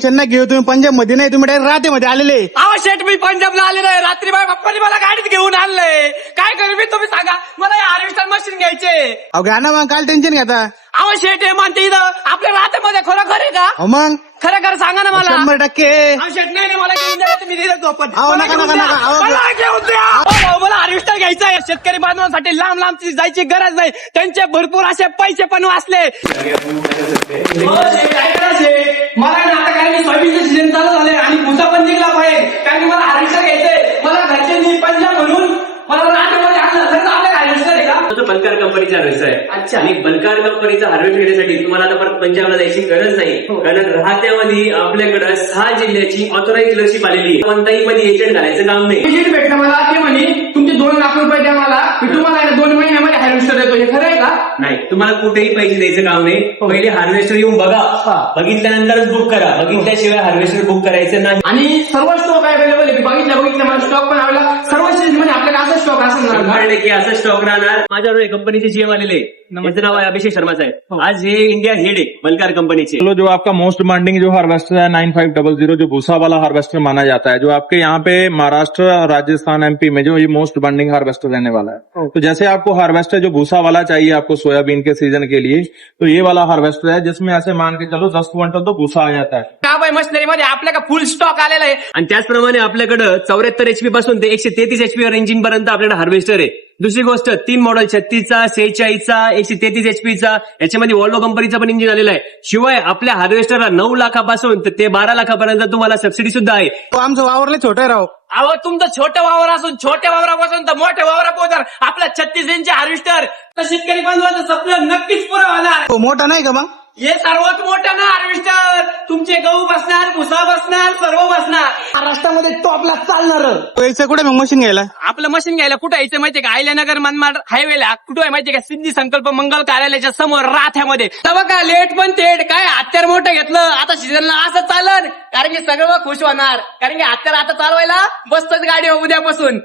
Tension नाही घेऊ तुम्ही पंजाब मध्ये नाही तुम्ही डायरेक्ट राहतेमध्ये आलेले. अहो शेठ मी पंजाबला आलेलो आहे. रात्री माझ्या पप्पानी मला गाडीत घेऊन आणलंय. काय करू मी तुम्ही सांगा. मला हार्वेस्टर मशीन घ्यायचे. अहो घ्या ना मग काय टेन्शन घेता. अहो शेठ हे म्हणते इथं आपल्या राहत्यामध्ये खरोखर आहे का. अहो मग खरं खरं सांगा ना मला. 100%. अहो शेठ नाही मला घेऊन द्या. तुम्ही दिलं झोपत. अहो, नका, मला नका, घेऊन नका. द्या. अहो, मला घेऊन द्या. अहो, मला हार्वेस्टर घ्यायचं आहे. शेतकरी बांधवांसाठी लांब लांबची जायची गरज नाही. त्यांचे भरपूर असे पैसे पण वाचले. हो, शेठ, काय करा शेठ. मला ना आता कारण की सोयाबीनचं सीझन चालू झालंय आणि भुसा पण निघला पाहिजे. कारण की मला हार्वेस्टर घ्यायचंय. मला घरच्यांनी पंजाब म्हणून मला राहण्यामध्ये आणलं. खरंच आपल्या हार्वेस्टर आहे का. तो बलकार कंपनीचा हार्वेस्टर आहे. अच्छा. आणि बलकार कंपनीचा हार्वेस्टर घेण्यासाठी तुम्हाला आता परत पंजाबला जायची गरज नाही. कारण राहत्यामध्ये आपल्याकडे 6 जिल्ह्याची ऑथोराइज डीलरशिप आलेली आहे. कोणताही मध्ये एजंट घालायचं काम नाही. एजंट भेटलं मला ते म्हणे तुमचे 2 लाख रुपये द्या मला. मी तुम्हाला 2 महिन्यामध्ये हार्वेस्टर देतो. हे खरं आहे का. नाही, तुम्हाला कुठेही पैसे द्यायचं काम नाही. पहिले हार्वेस्टर येऊन बघा. बघितल्यानंतरच बुक करा. बघितल्याशिवाय हार्वेस्टर बुक करायचं नाही. आणि सर्व स्टॉक अवेलेबल आहे. बघितलं मला स्टॉक पण आवडला. सर्व म्हणजे आपल्याला असा स्टॉक असणार का. की असं स्टॉक राहणार. माझ्यावर कंपनीचे जीएम आलेले याचं नाव आहे अभिषेक शर्मा साहेब. आज हे इंडिया हेड आहे बलकार कंपनीचे. चलो जो आपका मोस्ट डिमांडिंग जो हार्वेस्टर है 9500 जो भूसा वाला हार्वेस्टर माना जाता है, जो आपके यहाँ पे महाराष्ट्र राजस्थान एमपी में जो ये मोस्ट डिमांडिंग हार्वेस्टर रहने वाला है. तो जैसे आपको हार्वेस्टर जो भूसा वाला चाहिए आपको सोयाबीन के सीजन के लिए, तो ये वाला हार्वेस्टर है जिसमें ऐसे मान के चलो 10 क्विंटल तो भूसा आ जाता है. का मशिनरी मध्ये आपल्या का फुल स्टॉक आलेला आहे. आणि त्याचप्रमाणे आपल्याकडे 74 HP पासून ते 133 HP इंजिन पर्यंत आपल्याकडे हार्वेस्टर आहे. दुसरी गोष्ट 3 मॉडेल 36चा 46चा 133 HP चा याच्यामध्ये वॉल्वो कंपनीचा पण इंजिन आलेला आहे. शिवाय आपल्या हार्वेस्टरला 9 लाखापासून ते 12 लाखापर्यंत तुम्हाला सबसिडी सुद्धा आहे. आमचं वावरले छोटे राव. अहो तुमचं छोटं वावर असून छोट्या वावरापासून तर मोठ्या वावरापर्यंत आपला 36 इंच हार्वेस्टर तर शेतकरी बांधवांचं स्वप्न नक्कीच पुरं होणार. तो मोठा नाही का मग. हे सर्वात मोठं ना हार्वेस्टर. तुमचे गहू बसणार भुसा बसणार सर्व बसणार. महाराष्ट्रामध्ये टॉपला चालणार. पैसे कुठे मग मशीन घ्यायला. आपलं मशीन घ्यायला कुठं यायचं माहितीये का. अहिल्यानगर मनमाड हायवेला कुठं आहे माहितीये का. सिद्धी संकल्प मंगल कार्यालयाच्या समोर राथ्यामध्ये. तेव्हा का लेट पण थेट काय हत्यार मोठं घेतलं आता सीझनला असं चालन. कारण की सगळं खुश होणार. कारण की हत्यार आता चालवायला बसतच गाडी उद्यापासून.